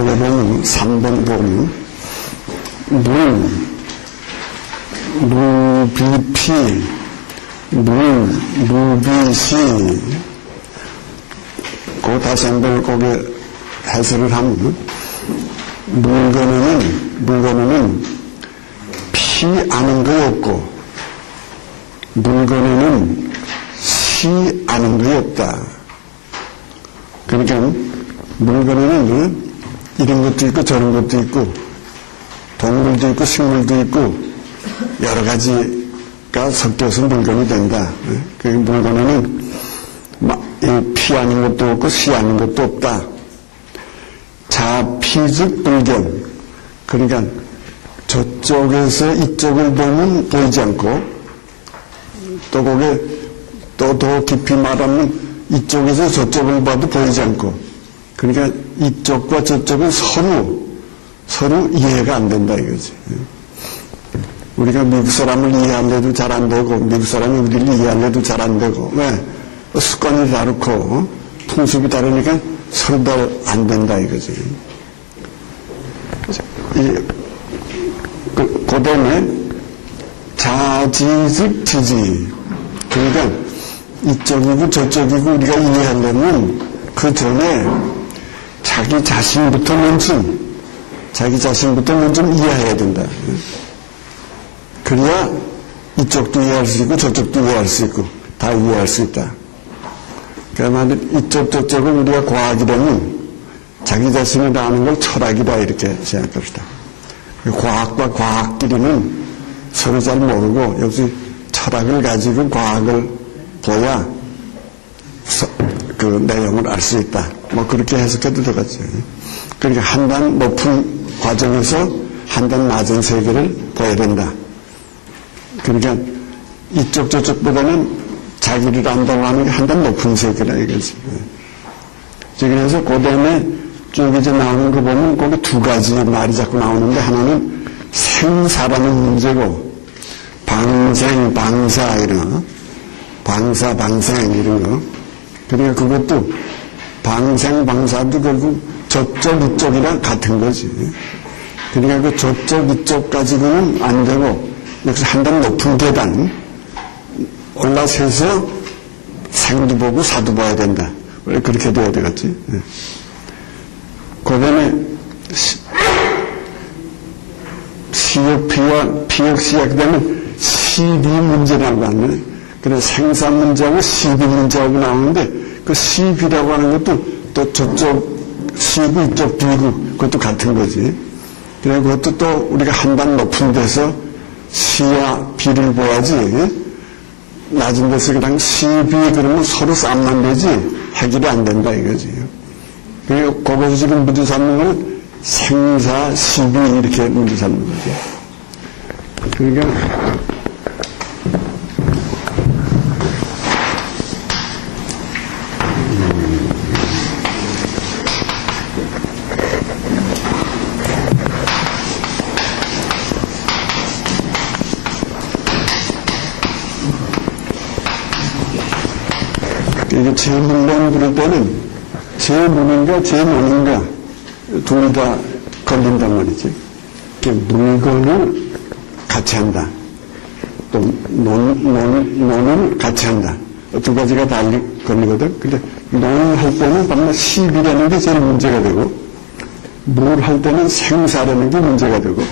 거기 보면 3번 보면 무비피, 무비시. 그 다시 한번 거기 해설을 하면 물건에는 피 아는 거 없고 물건에는 시 아는 거 없다. 그러니까 물건에는 이런 것도 있고 저런 것도 있고 동물도 있고 식물도 있고 여러 가지가 섞여서 물건이 된다. 그 물건에는 피 아는 것도 없고 시 아는 것도 없다. 자피즉 불견. 그러니까 저쪽에서 이쪽을 보면 보이지 않고 또 거기에 또 더 깊이 말하면 이쪽에서 저쪽을 봐도 보이지 않고 그러니까 이쪽과 저쪽은 서로 이해가 안 된다 이거지. 우리가 미국 사람을 이해하려도 잘 안 되고 미국 사람이 우리를 이해하려도 잘 안 되고 왜? 습관이 다르고 풍습이 다르니까 서로 안 된다 이거지. 그 다음에 자지즉 지지. 그러니까 이쪽이고 저쪽이고 우리가 이해하려면 그 전에 자기 자신부터 먼저 이해해야 된다. 그래야 이쪽도 이해할 수 있고 저쪽도 이해할 수 있고 다 이해할 수 있다. 그러면 이쪽 저쪽을 우리가 과학이라면 자기 자신을 아는 걸 철학이다 이렇게 생각합시다. 과학과 과학끼리는 서로 잘 모르고 역시 철학을 가지고 과학을 보야 그 내용을 알 수 있다. 뭐 그렇게 해석해도 되겠죠. 그러니까 한 단 높은 과정에서 한 단 낮은 세계를 봐야 된다. 그러니까 이쪽 저쪽보다는 자기를 안다고 하는 게 한 단 높은 세계라 이거지. 그래서 그 다음에 쭉 이제 나오는 거 보면 거기 두 가지 말이 자꾸 나오는데 하나는 생사라는 문제고 방생, 방사 이런 거. 방사, 방생 이런 거. 그러니까 그것도 방생, 방사도 결국 저쪽, 이쪽이랑 같은 거지. 그러니까 그 저쪽, 이쪽 가지고는 안 되고 역시 한 단 높은 계단 올라서서 생도 보고 사도 봐야 된다. 원래 그렇게 돼야 되겠지. 그 다음에 시역피와 피역시약 되면 시비 문제라고 하는 그래서 생산 문제하고 시비 문제하고 나오는데 그 시비라고 하는 것도 또 저쪽 시고 이쪽 비고 그것도 같은 거지. 그래 그것도 또 우리가 한 단 높은 데서 시와 비를 보아야지 낮은 데서 그냥 시비 그러면 서로 싸움만 되지 해결이 안 된다 이거지. 그리고 거기서 지금 문제 삼는 건 생사 시비 이렇게 문제 삼는 거죠. 그러니까 이게 제물론 그럴 때는 제물인가 제물인가 둘 다 걸린단 말이지. 물건을 같이 한다. 또 논을 같이 한다. 두 가지가 달리 걸리거든. 근데 논할 때는 정말 시비라는 게 제일 문제가 되고 물 할 때는 생사라는 게 문제가 되고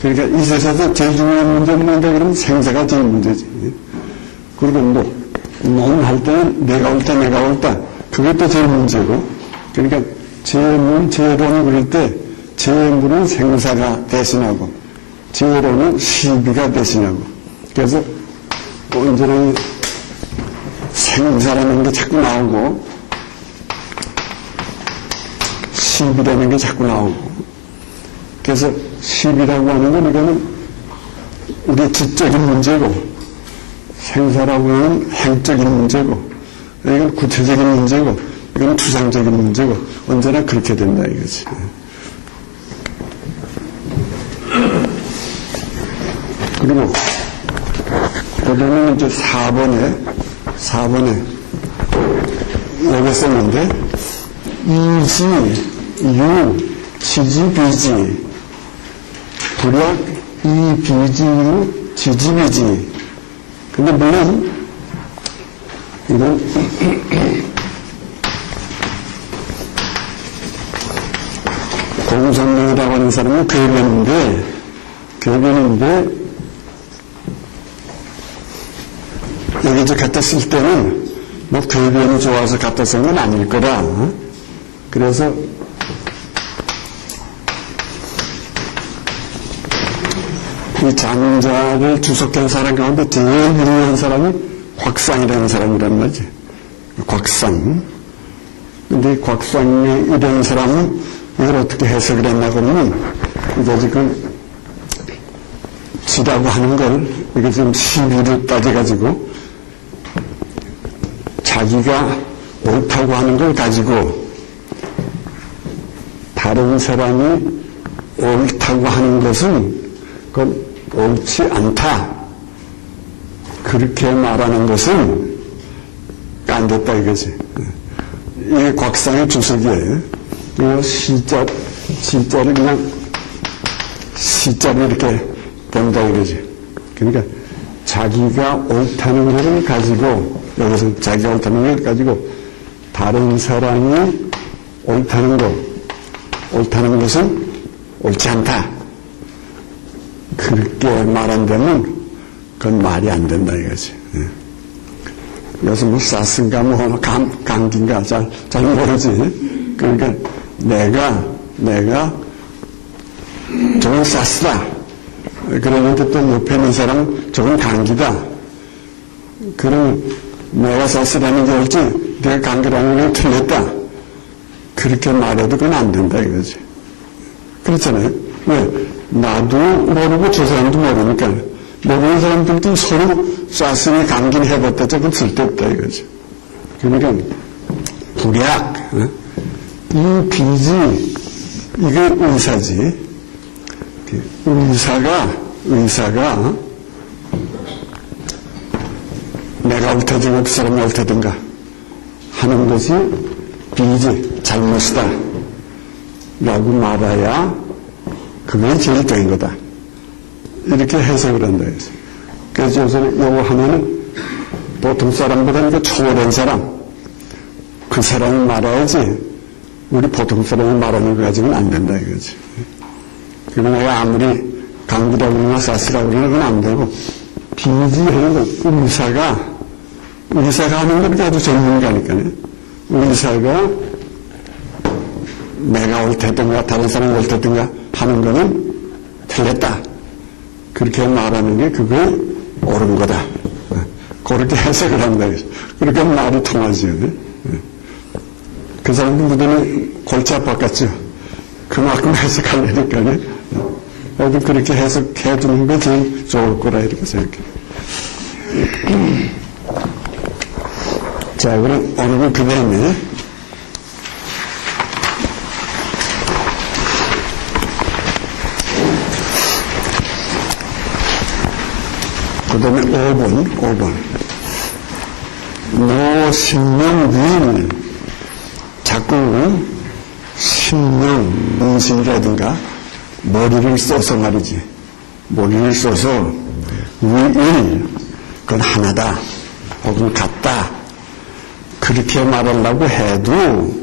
그러니까 이 세상에서 제일 중요한 문제는 뭔가 그러면 생사가 제일 문제지. 그리고 논할 때는 내가 옳다 내가 옳다 그것도 제일 문제고 그러니까 제문 제론을 그릴 때 제물은 생사가 대신하고 제론은 시비가 대신하고 그래서 언제나 생사라는 게 자꾸 나오고 시비라는 게 자꾸 나오고 그래서 시비라고 하는 건 이거는 우리의 지적인 문제고 생사라고 하는 행적인 문제고 이건 구체적인 문제고 이건 추상적인 문제고 언제나 그렇게 된다 이거지. 그리고 그다음에 이제 4번에 여기 썼는데 이지, 유, 지지비지. 불약 이 비지는 지지비지. 근데 물론 이건 공산당이라고 하는 사람은 교변인데 여기 저 갖다 쓸 때는 뭐 교변이 좋아서 갖다 쓴 건 아닐 거다. 그래서 이 장자를 주석한 사람 가운데 제일 유명한 사람이 곽상이라는 사람이란 말이지. 곽상. 근데 이 곽상이라는 사람은 이걸 어떻게 해석을 했나 그러면 이제 지금 지라고 하는 걸 이게 지금 시비를 따져가지고 자기가 옳다고 하는 걸 가지고 다른 사람이 옳다고 하는 것은 그건 옳지 않다. 그렇게 말하는 것은 안 됐다 이거지. 이게 곽상의 주석이에요. 이 시자를 그냥 시자로 이렇게 본다 이거지. 그러니까 자기가 옳다는 것을 가지고 여기서 자기가 옳다는 걸 가지고 다른 사람이 옳다는 것은 옳지 않다. 그렇게 말한다면 그건 말이 안 된다 이거지. 여기서 뭐 사스인가 뭐 강기인가 잘 모르지. 그러니까 내가 저건 사스다. 그러는데 또 옆에 있는 사람은 저건 강기다. 그러면 내가 사스라는 게 옳지 내가 강기라는 게 틀렸다. 그렇게 말해도 그건 안 된다 이거지. 그렇잖아요. 왜? 나도 모르고 저 사람도 모르니까 모르는 사람들도 서로 사스니 강기를 해봤다 저건 쓸데없다 이거지. 그러니까 불약 이 비지 이게 의사지. 의사가 내가 옳다든가 그 사람이 옳다든가 하는 것이 비지 잘못이다 라고 말해야 그게 제일 좋은 거다 이렇게 해석을 한다 해서. 그래서 요새 요거 하면은 보통 사람보다는 그 초월한 사람 그 사람이 말해야지 우리 보통 사람이 말하는 거 가지고는 안 된다 이거지. 그러면 내가 아무리 강기라고 그러나 사스라고 그러나 그건 안 되고 비지하는 거 의사가 하는 건 아주 전문가니까요. 의사가 내가 옳다든가 다른 사람이 옳다든가 하는 거는 틀렸다. 그렇게 말하는 게 그게 옳은 거다. 그렇게 해석을 한다. 그렇게 말이 통하지. 그 사람들 무대는 골치 아팠겠죠. 그만큼 해석하려니까요. 나도 그렇게 해석해 두는 게 제일 좋을 거라 이렇게 생각해. 자, 그럼 오늘은 그 다음에 그 다음에 5번. 노신명위인 자꾸 신명, 문신이라든가 머리를 써서 말이지. 머리를 써서 위일, 그건 하나다. 혹은 같다. 그렇게 말하려고 해도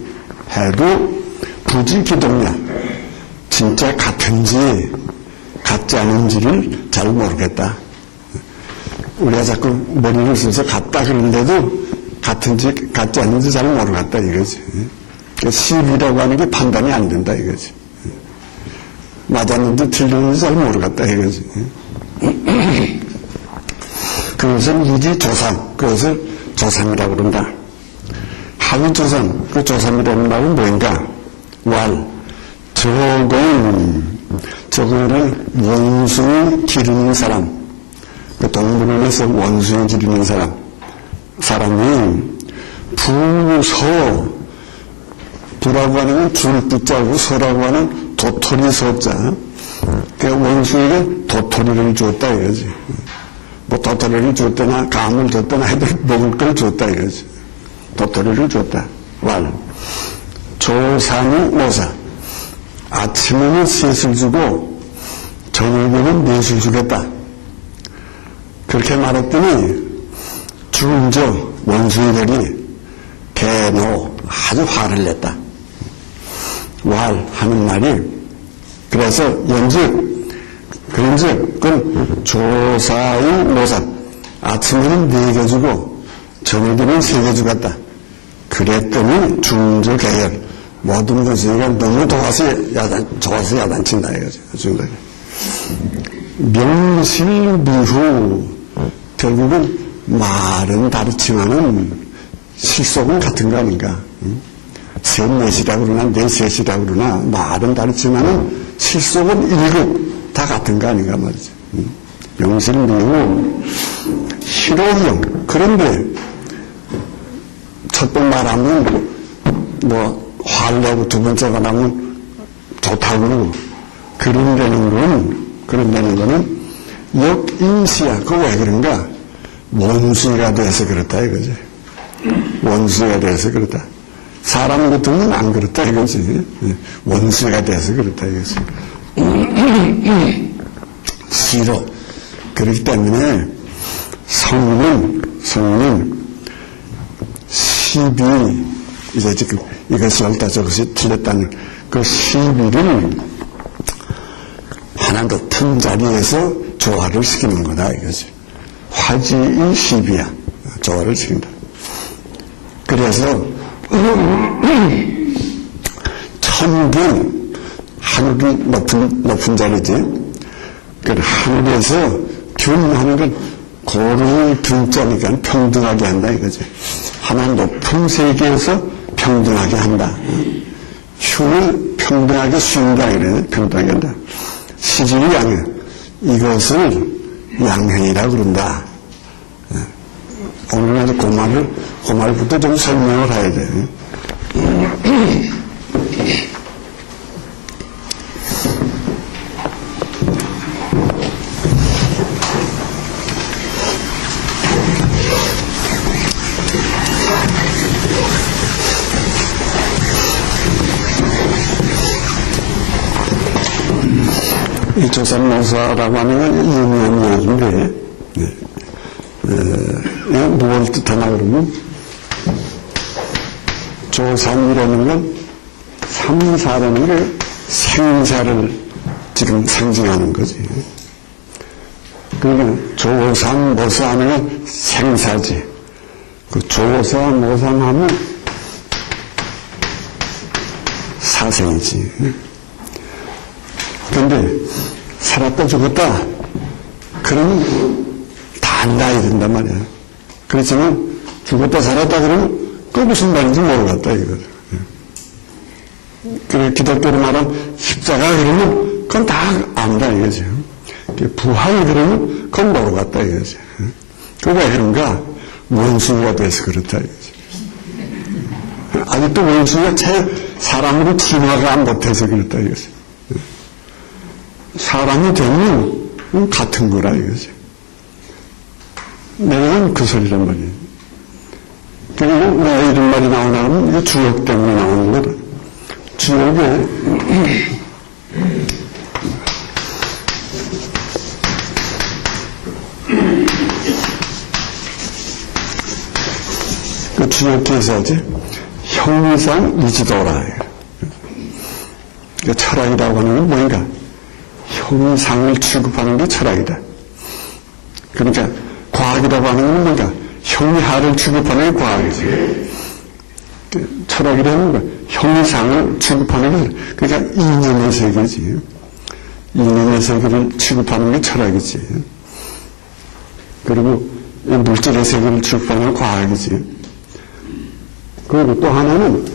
굳이 기독냐. 진짜 같은지 같지 않은지를 잘 모르겠다. 우리가 자꾸 머리를 써서 같다 그러는데도 같은지 같지 않은지 잘 모르겠다 이거지. 시비라고 하는 게 판단이 안 된다 이거지. 맞았는지 틀렸는지 잘 모르겠다 이거지. 그것은 이지조삼, 그것을 조삼이라고 그런다. 하위조삼, 그 조삼이라는 말은 뭔가? 저거는 원숭이 기르는 사람, 그 동물원에서 원숭이 기르는 사람이 부라고 하는 건 줄부자고 서라고 하는 도토리 서자. 그 원숭이가 도토리를 줬다 이거지. 뭐 도토리를 줬다나 감을 줬다나 해도 먹을 걸 줬다 이거지. 도토리를 줬다. 조삼이 모사. 아침에는 셋을 주고 저녁에는 넷을 주겠다. 그렇게 말했더니 중저 원숭이들이 대노 아주 화를 냈다. 하는 말이 그래서 그런즉 그건 조사의 노사 아침에는 4개 주고 저녁에는 3개 주겠다. 그랬더니 중저 계열 모든 것이니까 너무 좋아서 야단친다 이거죠. 명실미후 결국은 말은 다르지만은 실속은 같은 거 아닌가. 셋, 넷이라고 그러나 넷, 셋이라고 그러나 말은 다르지만은 실속은 일급 다 같은 거 아닌가 말이죠. 명실미후 희로형. 그런데 첫 번 말하면 화를 내고 두 번째가 나면 좋다고 그런다는 거는 역인시야. 그거 왜 그런가? 원수가 돼서 그렇다 이거지. 원수가 돼서 그렇다. 사람 같으면 안 그렇다 이거지. 원수가 돼서 그렇다 이거지. 싫어. 그렇기 때문에 성은 시비 이제 지금 이것이 옳다 저것이 틀렸다는 그 시비를 하나 높은 자리에서 조화를 시키는 거다 이거지. 화지의 시비야. 조화를 시킨다. 그래서 천균 하늘이 높은 자리지. 그 하늘에서 균하는 건 고를 균자니까 평등하게 한다 이거지. 하나 높은 세계에서 평등하게 한다. 흉을 평등하게 쉰다 이래. 평등하게 한다. 시질이 양해. 이것을 양행이라고 그런다. 오늘은 그 말부터 좀 설명을 해야 돼. 이 조산모사라고 하는 건 유명한 얘기인데, 무엇을 뜻하나 그러면, 조산이라는 건, 삼사라는 게 생사를 지금 상징하는 거지. 그러니까 조산, 모사 하는 건 생사지. 그 조사, 모사 하면 사생이지. 그런데 살았다 죽었다 그러면 다 알아야 된단 말이야. 그렇지만 죽었다 살았다 그러면 그 무슨 말인지 모르겠다 이거. 그래 기독교로 말하면 십자가 그러면 그건 다 안다 이거죠. 부활 그러면 그건 모르겠다 이거죠. 그거 왜 그런가? 원수가 돼서 그렇다 이거죠. 아직도 원수가 사람으로 진화가 안 못해서 그렇다 이거죠. 사람이 되면 같은 거라 이거지. 내가 그 소리란 말이에요. 그리고 왜 이런 말이 나오냐면 이게 주역 때문에 나오는 거다. 주역에 그 주역에서 하지 형이상 이지도라. 그 철학이라고 하는 건 뭔가 형상을 취급하는 게 철학이다. 그러니까 과학이라고 하는 건 뭔가 형이하를 취급하는 게 과학이지. 철학이라는 건 형상을 취급하는 게 그러니까 이념의 세계지. 이념의 세계를 취급하는 게 철학이지. 그리고 물질의 세계를 취급하는 게 과학이지. 그리고 또 하나는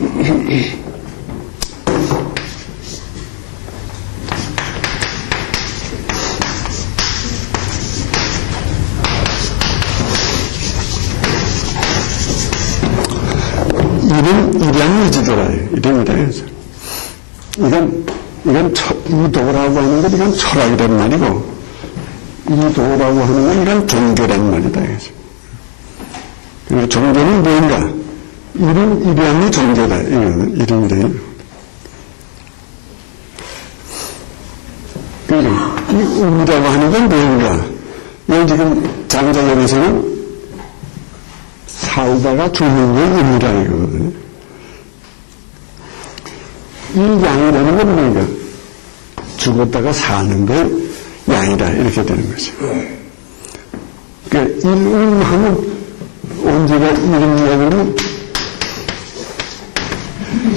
일양이지더라. 이름이다. 이건 이도라고 하는 건 이건 철학이란 말이고, 이도라고 하는 건 이건 종교란 말이다. 그리고 종교는 뭔가? 일양이 종교다. 이름이다. 그러니까 이 음이라고 하는 건 뭔가? 여기 지금 장자연에서는 살다가 죽는 게 음이라는 거거든요. 이 양이라는 건 뭔가? 죽었다가 사는 게 양이다 이렇게 되는 거죠. 그러니까 일음하면 언제가 이름이라고 그러면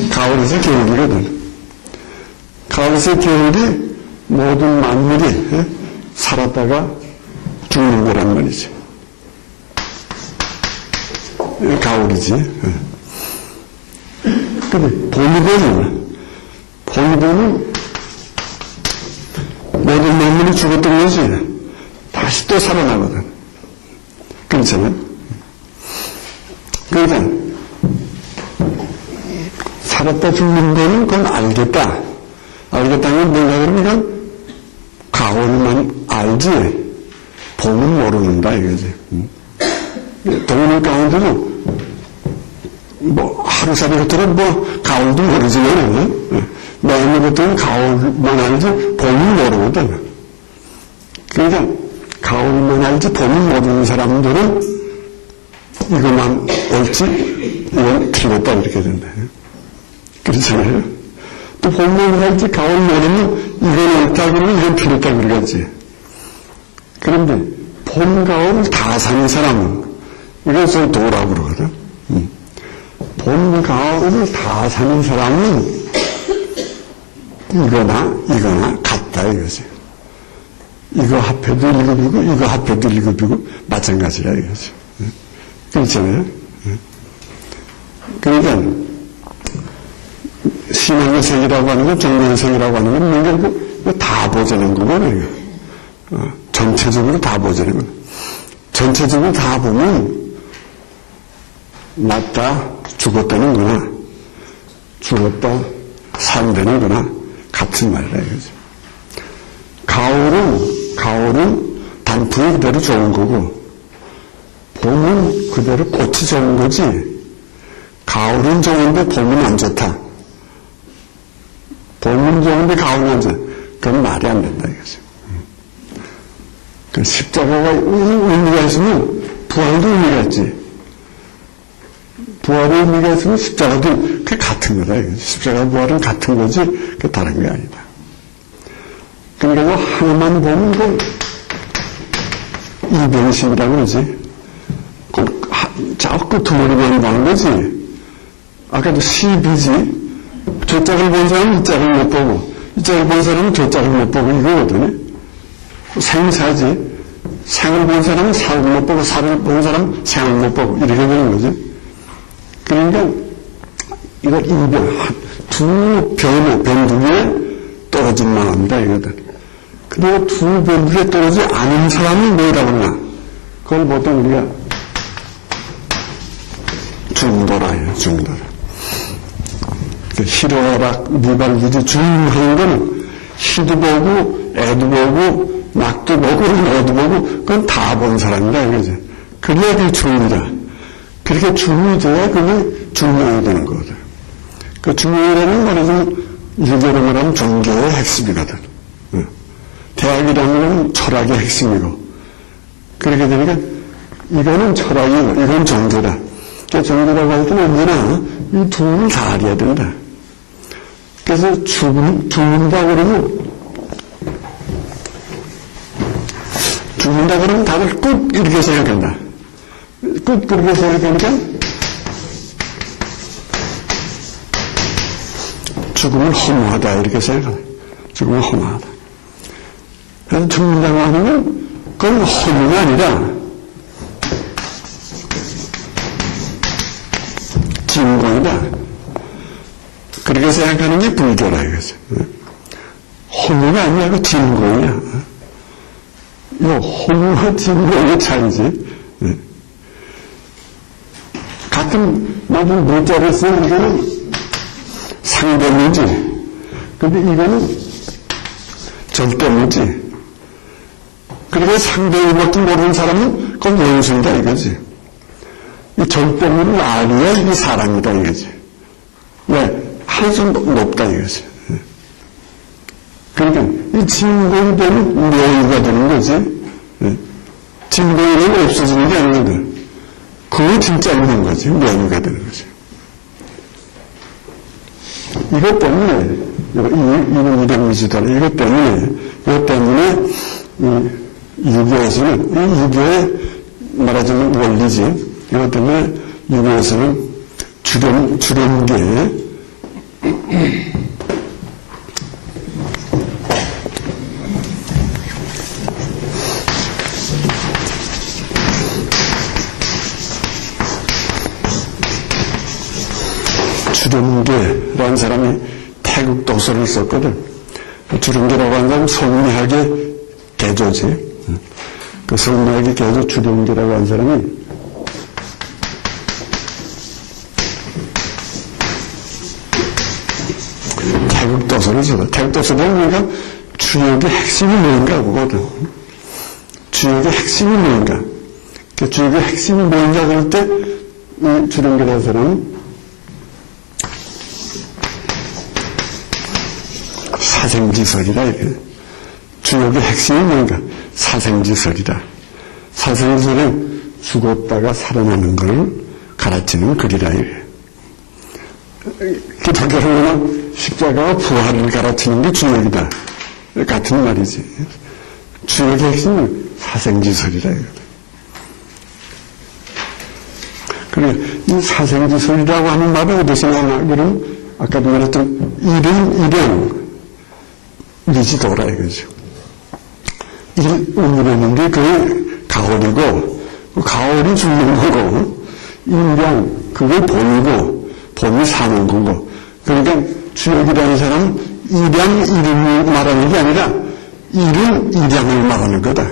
가을에서 겨울이거든. 가을에서 겨울이 모든 만물이 살았다가 죽는 거란 말이지. 가을이지. 근데 봄이 되면 모든 만물이 죽었던 거지. 다시 또 살아나거든. 그렇잖아요. 그러니까 살았다 죽는 거는 그건 알겠다. 알겠다는 건 뭔가 그러면 가을만 알지 봄은 모르는다 이거지. 동물 가운데도 뭐 하루살이 것들은 뭐 가을도 모르지만 매일 것들은 가을만 알지 봄은 모르거든. 그러니까 가을만 알지 봄은 모르는 사람들은 이것만 옳지 이건 틀렸다 이렇게 된다. 그렇잖아요. 또 봄만 알지 가을 모르면 이건 옳다 그러면 이건 틀렸다 그러겠지. 그런데 봄, 가을을 다 사는 사람은 이것을 도라고 그러거든. 봄, 가을을 다 사는 사람은 이거나 같다 이거지. 이거 합해도 1급이고 이거 합해도 1급이고 마찬가지라 이거지. 그렇잖아요. 그러니까 신앙의 세계라고 하는 건 종교의 세계라고 하는 건 뭔가 이거 다 보자는 거구나 이거. 전체적으로 다 보자는 거. 전체적으로 다 보면 맞다 죽었다는 거나 죽었다 산다는 거나 같은 말이라 이거지. 가을은 단풍이 그대로 좋은 거고 봄은 그대로 꽃이 좋은 거지 가을은 좋은데 봄은 안 좋다. 봄은 좋은데 가을은 안 좋다. 그건 말이 안 된다 이거지. 그 십자가가 의미가 있으면 부활도 의미가 있지. 부활의 의미가 있으면 십자가도 그게 같은 거다. 십자가 부활은 같은 거지 그게 다른 게 아니다. 그러니까 하나만 보면 그 이병심이라고 그러지. 저 끝머리만 보는 거지. 아까도 시비지. 저 짝을 본 사람은 이 짝을 못 보고 이 짝을 본 사람은 저 짝을 못 보고 이거거든요. 생사지. 생을 본 사람은 사를 못 보고 사를 본 사람은 생을 못 보고 이렇게 되는 거지. 그러니까 이걸 두 변 두 개에 떨어진 마음이다 이거든. 그리고 두 변 두 개에 떨어지지 않은 사람이 뭐라고 하나? 그걸 보통 우리가 중도라 해요. 중도라. 희로락 미발기지 중하는 거는 희도 보고 애도 보고 낙도 보고 애도 보고 그건 다 본 사람이다 이거지. 그래야 그게 중이다. 그렇게 중이 돼야 그게 중요해야 되는 거거든. 그 중요이라는 말은 일개로 말하면 종교의 핵심이거든. 대학이라는 건 철학의 핵심이고 그렇게 되니까 이거는 철학이고 이건 종교다. 그러니까 종교라고 할 때는 언제나 이 둘을 다 알아야 된다. 그래서 죽는다 그러면 다들 꼭 이렇게 생각한다. 꼭 그렇게 생각하니까 죽음은 허무하다 이렇게 생각한다. 죽음은 허무하다. 그래서 죽는다고 하는 건 그건 허무가 아니라 진공이다. 그렇게 생각하는 게 불교라 이거죠. 허무가 아니라 그 진공이야. 이 허무와 진공의 차이지. 같은 모든 문자를 쓰는 이거는 상대문지. 근데 이거는 절대문지. 그리고 상대의 것도 모르는 사람은 그건 원수이다 이거지. 이 절대문을 알아야 이 사람이다 이거지. 왜? 한숨 높다 이거지. 그러니까 이 진공이 되면 묘유가 되는 거지. 네. 진공이 되면 없어지는 게 아니거든. 그거 진짜 있는 거지. 묘유가 되는 거지. 이것 때문에, 이건 이력미지도라. 이것 때문에, 이 유교에서는, 이 유교의 말하자면 원리지. 이것 때문에 유교에서는 주렴계, 주렴계라는 사람이 태국 도서를 썼거든. 주렴계라고 하는 사람은 성리학의 개조지. 그 성리학의 개조 주렴계라고 하는 사람이 태국 도서를 썼다. 태국 도서는 그러니까 주역의 핵심이 뭔가 보거든. 주역의 핵심이 뭔가. 그 주역의 핵심이 뭔가 그럴 때 이 주렴계라는 사람은 사생지설이다, 이게. 주역의 핵심이 뭔가? 사생지설이다. 사생지설은 죽었다가 살아나는 걸 가르치는 글이라, 이게. 기독교로는 십자가와 부활을 가르치는 게 주역이다. 같은 말이지. 주역의 핵심은 사생지설이다, 이거. 그래, 이 사생지설이라고 하는 말은 어디서 나오나? 그럼, 아까도 말했던 일용, 미지도라 이거죠. 일이라는 게 그 가오리고, 그 가오리 죽는 거고, 일량, 그게 본이고, 본이 사는 거고. 그러니까 주역이라는 사람은 일량, 이름을 말하는 게 아니라 일량을 말하는 거다.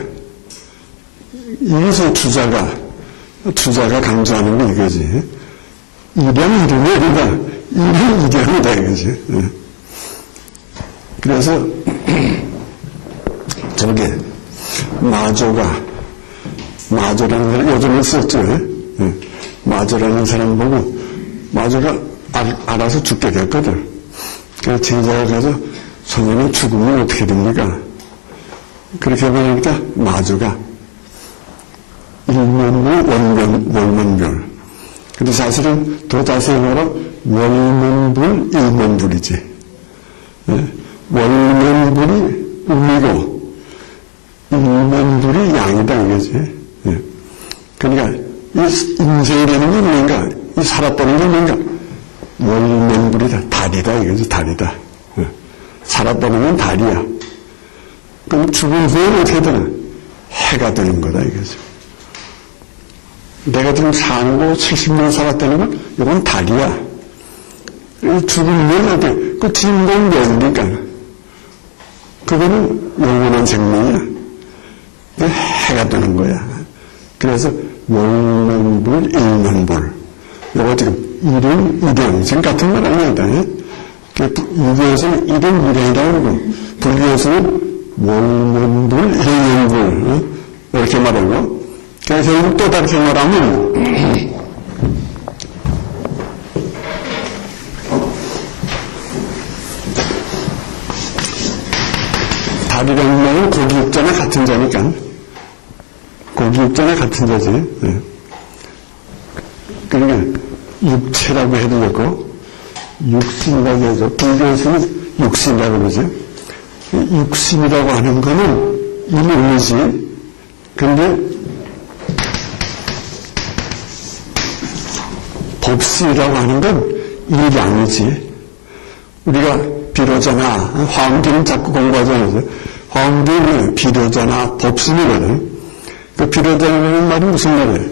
여기서 주자가 강조하는 게 이거지. 일량, 이름이 아니라 일량이다 이거지. 그래서 저게 마조라는 사람 요즘에 썼죠. 마조라는 사람 보고 마조가 알아서 죽게 됐거든. 그래서 제자가 가서 선생님 죽으면 어떻게 됩니까? 그렇게 보니까 마조가 일면불 월면불. 근데 사실은 더 자세히 말하면 월면불 일면불이지. 월면불이 음이고 일면불이 양이다 이거지. 그러니까 이 인생이라는 게 뭔가, 이 살아보는 게 뭔가 월면불이다, 달이다 이거지. 달이다. 살아보는 건 달이야. 그럼 죽은 후에는 어떻게 되나? 해가 되는 거다 이거죠. 내가 지금 사는 거 70년 살았다는 건 이건 달이야. 죽으면 어때? 그 진공 뭡니까? 그거는 영원한 생명이야. 해가 되는 거야. 그래서 월면불, 일면불. 이거 지금 일용 지금 같은 말 아니다. 유교에서는 일용이라고 그러고 불교에서는 월면불, 일면불 이렇게 말하고. 그래서 결국 또 다르게 말하면 달이라는 말은 고기육자나 같은 자니까. 고기육자나 같은 자지. 네. 그러니까 육체라고 해도 되고 육신이라고 해도 불교에서는 육신이라고 그러죠. 육신이라고 하는 거는 일용이지. 그런데 법신이라고 하는 건 일양이지. 우리가 비로자나 화엄기는 자꾸 공부하잖아요. 화엄기는 비로자나 법신이거든. 그 비로자라는 말이 무슨 말이에요?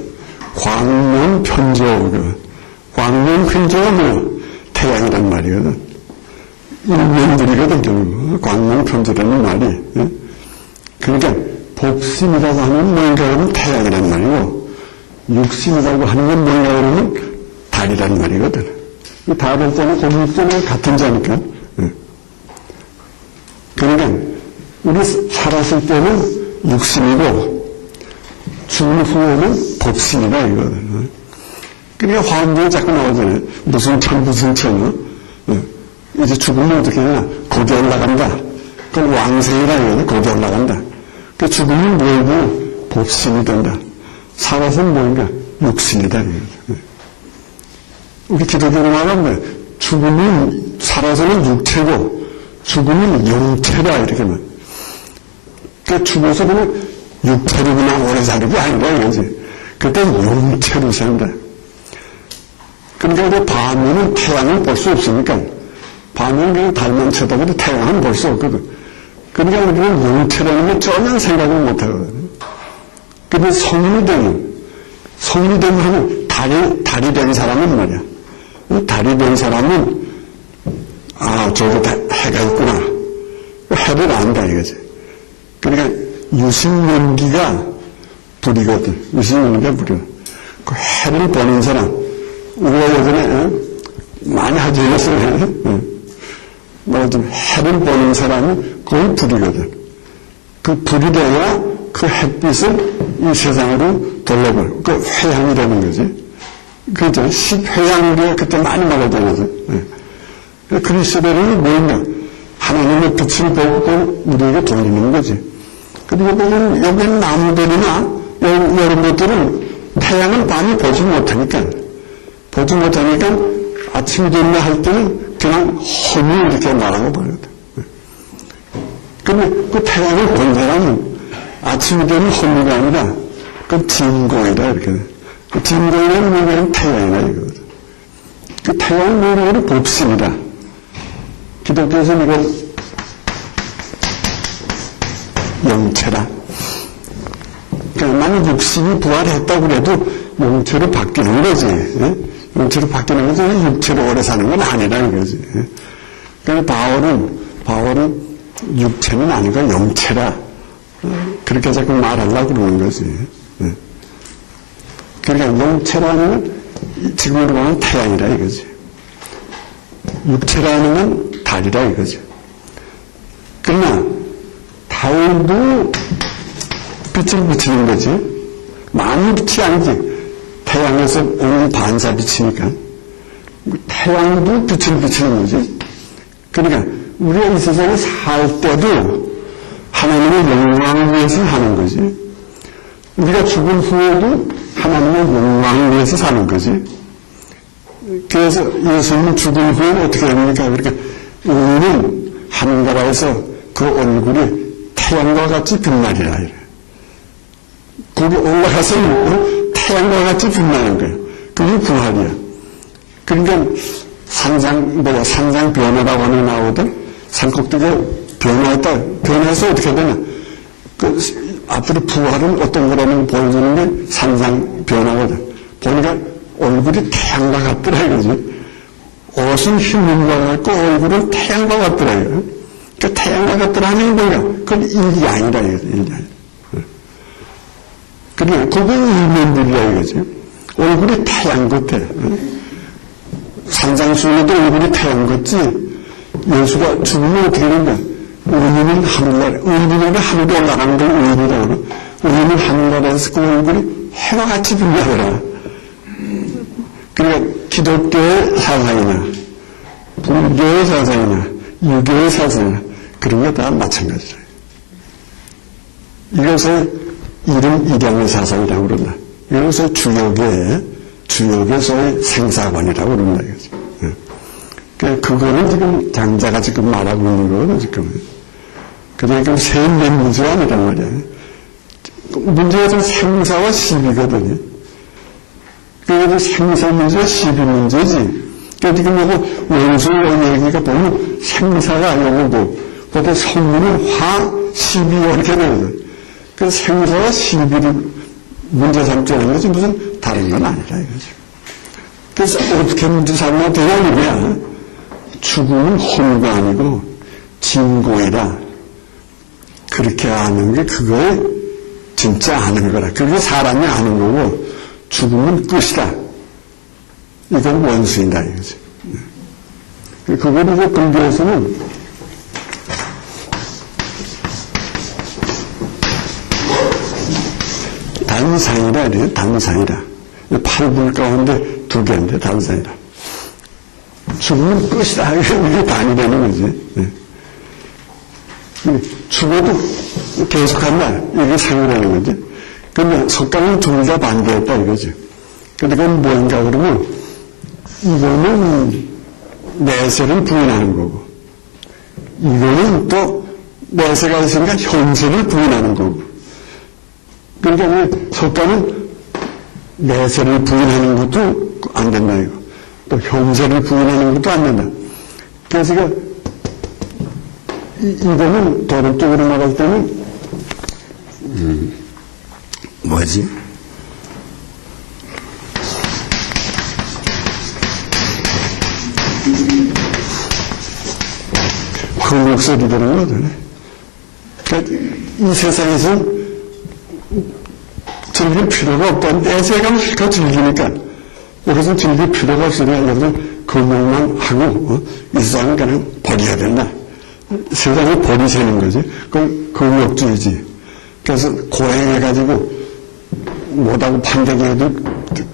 광명편조. 광명편조가 뭐 태양이란 말이거든. 일면불이거든 결국. 광명편조라는 말이. 그러니까 법신이라고 하는 뭔가 하면 태양이란 말이고 육신이라고 하는 건 뭔가 하면 달이란 말이거든. 이 달을자나 고기육자나 같은 자니까. 그러니까 우리 살았을 때는 육신이고 죽은 후에는 법신이다 이거든. 그러니까 화엄경에 자꾸 나오잖아요. 무슨 천. 이제 죽으면 어떻게 하냐. 거기 올라간다. 그걸 왕생이라고 해서 거기 올라간다. 그 죽으면 뭐고 법신이 된다. 살아서는 뭔가 육신이다. 우리 기독교로 말하면 죽으면 살아서는 육체고 죽으면 영체다 이렇게 말. 그 죽어서 그냥 육체로 그냥 오래 사는 게 아니라 이거지. 그때 영체로 산다. 그러니까 이제 밤에는 태양을 볼 수 없으니까 밤에는 그냥 달만 쳐다봐도 태양은 볼 수 없거든. 그러니까 우리는 영체라는 걸 전혀 생각을 못 하거든. 근데 성인이 되면 하면 달이 된 사람은 말이야. 이 달이 된 사람은 저기 해가 있구나. 해를 안다 이거지. 그러니까 유신연기가 불이거든. 유신연기가 불이야. 그 해를 보는 사람, 우리가 예전에 많이 하지 않았어요. 말하자면 해를 보는 사람은 거의 불이거든. 그 불이 돼야 그 햇빛을 이 세상으로 돌려버려. 그 회양이 되는 거지. 그죠? 십회양으로 그때 많이 말하잖아요. 그리스도는 뭔가 하나님의 빛을 보고 우리에게 돌리는 거지. 그리고 여기 나무들이나 이런 것들은 태양을 많이 보지 못하니까 아침이 되면 할 때는 그냥 험이 이렇게 나가고 버려요. 근데 그 태양을 본 사람은 아침이 되면 험이가 아니라 그 진공이다 이렇게. 그 진공이라는 뭐냐면 태양이다 이거거든. 그 태양은 뭐냐면 법신이다. 기독교에서는 이걸 영체라. 그러니까 만약 육신이 부활했다고 그래도 영체로 바뀌는 거지. 영체로 바뀌는 거지 육체로 오래 사는 건 아니라 이거지. 그러니까 바울은 육체는 아니고 영체라. 그렇게 자꾸 말하려고 그러는 거지. 그러니까 영체라는 건 지금으로 보면 태양이라 이거지. 육체라는 건 달이라 이거죠. 그러나 달도 빛을 비치는 거지. 많이 빛이 아니지. 태양에서 오는 반사 빛이니까. 태양도 빛을 비치는 거지. 그러니까 우리가 이 세상에 살 때도 하나님의 영광을 위해서 하는 거지. 우리가 죽은 후에도 하나님의 영광을 위해서 사는 거지. 그래서 예수님은 죽은 후에는 어떻게 됩니까? 그러니까 의인은 하늘나라에서 그 얼굴이 태양과 같이 빛나리라. 거기 올라가서 태양과 같이 빛나는 거예요. 그게 부활이야. 그러니까 산장 변화라고 하는 나오거든. 산꼭대기에 변화해서 어떻게 되냐. 앞으로 부활은 어떤 거라는 걸 보여주는 게 산장 변화거든. 보니까 얼굴이 태양과 같더라 이거지. 옷은 흰눈과 같고 얼굴은 태양과 같더라 이거. 그 태양과 같더라 하는 거야. 그건 일양이라 이거지. 일양. 그러니까 그건 일면들이라 이거지. 얼굴이 태양 같아. 산장수에도 얼굴이 태양 같지. 예수가 죽으면 어떻게 되는가? 의인은 하늘나라, 의인은 하늘에 올라가는 걸 의인이라고 하나? 의인은 하늘나라에서 그 얼굴이 해와 같이 빛나더라. 그러니까 기독교의 사상이나 불교의 사상이나 유교의 사상이나 그런 게 다 마찬가지라. 이것을 이름 일양의 사상이라고 그런다. 이것을 주역의 소위 생사관이라고 그런다 이거지. 그거는 지금 장자가 지금 말하고 있는 거거든 지금. 그러니까 세인된 문제가 아니란 말이야. 문제가 좀 생사와 시비거든요. 그래서 생사 문제와 시비 문제지. 그러니까 지금 요거 원수의 얘기가 보면 생사가 요거고, 그때 성문은 화, 시비 이렇게 되거든. 그 생사와 시비를 문제 삼자는 거지 무슨 다른 건 아니라 이거지. 그래서 어떻게 문제 삼냐 되냐는 거야. 죽음은 험가 아니고 진고이다. 그렇게 아는 게 그거에 진짜 아는 거라. 그게 사람이 아는 거고 죽음은 끝이다. 이건 원수이다 이거지. 그거를 이제 불교에서는 단상이라 그래요. 단상이라. 팔불 가운데 두 개인데 단상이라. 죽음은 끝이다. 이게 단이 되는 거지. 죽어도 계속한다. 이게 상이라는 거지. 근데 석가는 둘 다 반대했다 이거지. 근데 그건 뭔가 그러면 이거는 내세를 부인하는 거고 이거는 또 내세가 있으니까 현세를 부인하는 거고 그러니까 석가는 내세를 부인하는 것도 안 된다 이거. 또 현세를 부인하는 것도 안 된다. 그래서 이거는 도덕 쪽으로 나갈 때는 뭐지? 흑목소리 되는 거잖아요. 그러니까 이 세상에서는 즐길 필요가 없다. 내세가 실컷 즐기니까 여기서 즐길 필요가 없으니까 여기서 금목만 하고 이 세상은 그냥 버려야 된다. 세상을 버리시는 거지. 그건 금목주의지. 그래서 고행해가지고 못하고 판대기에도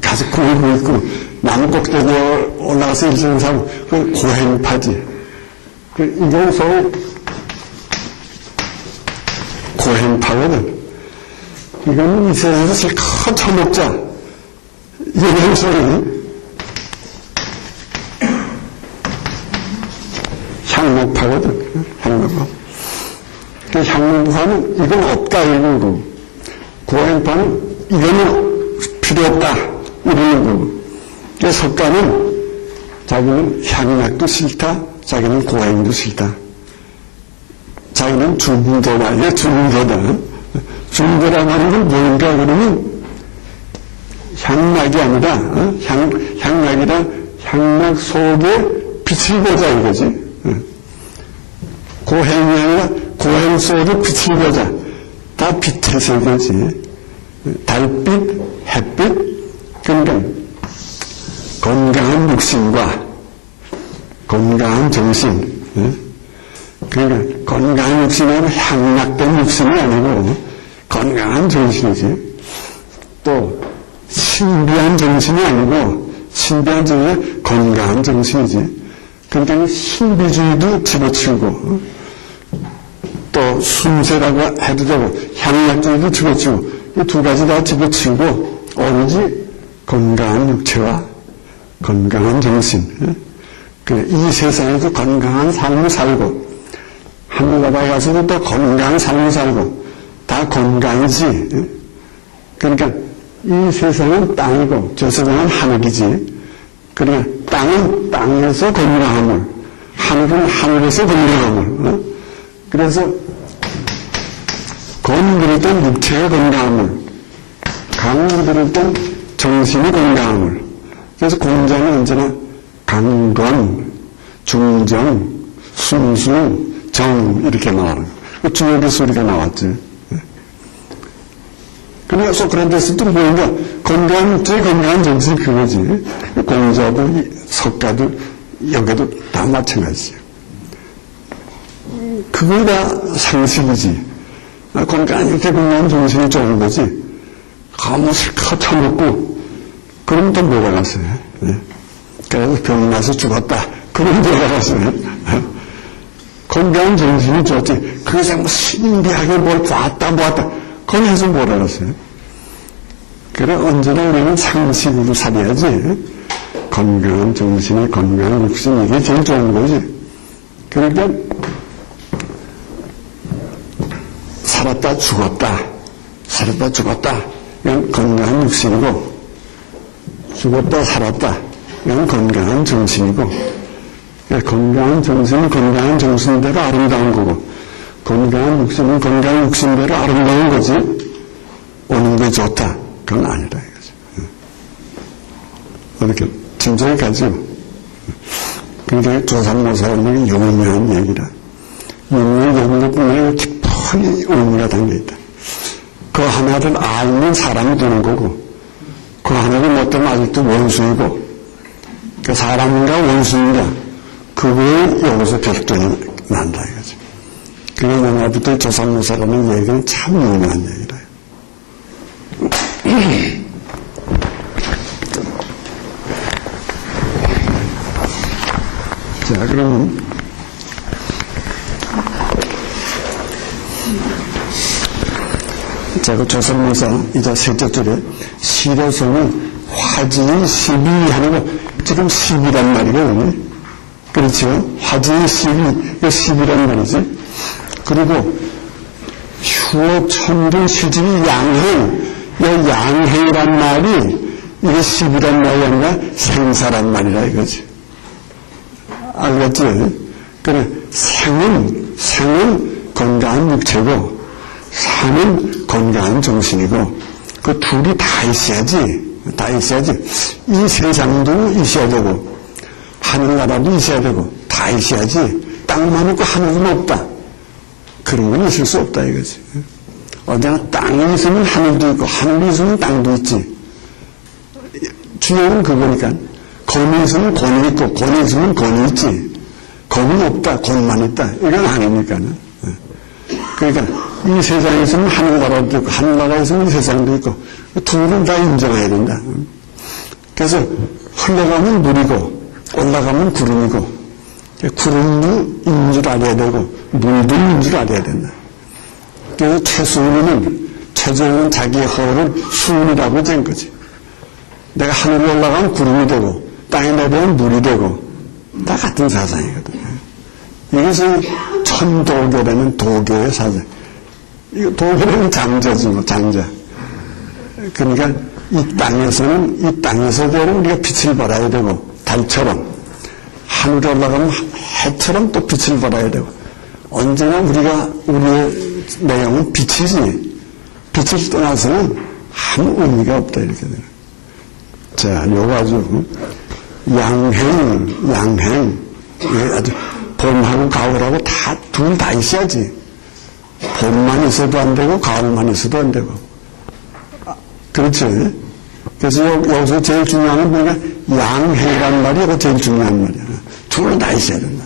가서 구우고 있고 나무 꼭대기에 올라가서 일생을 사고 그건 고행파지. 이건 소위 고행파거든. 이거는 이 세상에서 실컷 처먹자. 이런 소리. 향목파거든. 향목파. 향목파는 이건 없다 이런 거고 고행파는 이거는 필요 없다 이러는 거고. 그래서 석가는 자기는 향락도 싫다. 자기는 고행도 싫다. 자기는 중도다. 이게 중도다. 중도라는 건 뭔가 그러면 향락이 아니라 향락이라 향락 속에 빛을 보자 이거지. 고행이 아니라 고행 속에 빛을 보자. 다 빛의 세계지. 달빛, 햇빛, 그러니까 건강한 육신과 건강한 정신. 그러니까 건강한 육신은 향락된 육신이 아니고 건강한 정신이지. 또 신비한 정신이 아니고 신비한 정신이 건강한 정신이지. 그러니까 신비주의도 집어치우고 또 순세라고 해도 되고 향락주의도 집어치우고 이 두 가지 다 집어치우고 오로지 건강한 육체와 건강한 정신. 이 세상에서 건강한 삶을 살고 하늘나라에 가서도 또 건강한 삶을 살고 다 건강이지. 그러니까 이 세상은 땅이고 저 세상은 하늘이지. 그러니까 땅은 땅에서 건강함을, 하늘은 하늘에서 건강함을. 그래서 건물일 땐 육체가 건강함을, 강물들일 땐 정신이 건강함을. 그래서 공자는 언제나 강건, 중정, 순수, 정 이렇게 나와요. 그 주역의 소리가 나왔지. 그러니까 소크라테스도 보니까 건강한 육체, 건강한 정신이 그거지. 공자도 석가도 여기도 다 마찬가지예요. 그거 다 상식이지. 건강한 육체, 건강한 정신이 좋은 거지. 아무 실컷 처먹고 그럼 또 뭐가 갔어요. 그래서 병나서 죽었다. 그런 데가 갔어요. 건강한 정신이 좋지. 그래서 뭐 신비하게 뭘 봤다. 그건 해서 뭐라 갔어요. 그래, 언제나 우리는 상식으로 살아야지. 건강한 정신이 건강한 육신, 이게 제일 좋은 거지. 그러니까, 살았다, 죽었다. 이건 건강한 육신이고, 죽었다, 살았다. 이건 건강한 정신이고, 건강한 정신은 건강한 정신대로 아름다운 거고, 건강한 육신은 건강한 육신대로 아름다운 거지, 오는 게 좋다. 그건 아니다, 이거죠. 이렇게 진정해 가지고. 굉장히 조삼모사라는 게 유명한 얘기라. 유명한 것뿐만 아니라 깊은 의미가 담겨있다. 그 하나를 알면 사람이 되는 거고, 그 하나를 못하면 아직도 원수이고, 그 사람인가 원수인가, 그거에 여기서 별도이 난다, 이거죠. 그게 옛날부터 조삼모사라는 얘기는 참 유명한 얘기라. 자, 그러면 제가 조선문서 이제 셋째 줄에 시로서는 화지의 시비 하는 거 지금 시비란 말이거든요. 그렇죠? 화지의 시비, 이거 시비란 말이지. 그리고 휴업 천중 시집이 양행, 이 양행이란 말이 이게 시비란 말이 아니라 생사란 말이라 이거지. 알겠지? 그래, 생은 건강한 육체고, 사는 건강한 정신이고, 그 둘이 다 있어야지. 다 있어야지. 이 세상도 있어야 되고, 하늘나라도 있어야 되고, 다 있어야지. 땅만 있고 하늘은 없다. 그런 건 있을 수 없다 이거지. 어디나 땅이 있으면 하늘도 있고, 하늘이 있으면 땅도 있지. 중요한 건 그거니까. 권이 있으면 권이 있고, 권이 있으면 권이 있지. 권이 없다, 권만 있다. 이건 아니니까. 그러니까, 이 세상에 있으면 하늘나라도 있고, 하늘나라에 있으면 이 세상도 있고, 둘은 다 인정해야 된다. 그래서, 흘러가면 물이고, 올라가면 구름이고, 구름도 있는 줄 알아야 되고, 물도 있는 줄 알아야 된다. 그래서 최소는 자기의 허를 수운이라고 된 거지. 내가 하늘에 올라가면 구름이 되고, 땅에 내려오면 물이 되고, 다 같은 사상이거든. 이것은 천도교라는 도교의 사상. 이거 도교는 장자지, 뭐, 장자. 그러니까 이 땅에서도 우리가 빛을 발해야 되고, 달처럼, 하늘에 올라가면 해처럼 또 빛을 발해야 되고, 언제나 우리의 내용은 빛이지, 빛을 떠나서는 아무 의미가 없다, 이렇게 되는. 자, 요거 아주, 양행. 아주, 봄하고 가을하고 둘 다 있어야지. 봄만 있어도 안 되고, 가을만 있어도 안 되고. 그렇죠? 그래서 여기서 제일 중요한 건 뭐냐? 양행이란 말이 이거 제일 중요한 말이야. 둘 다 있어야 된다.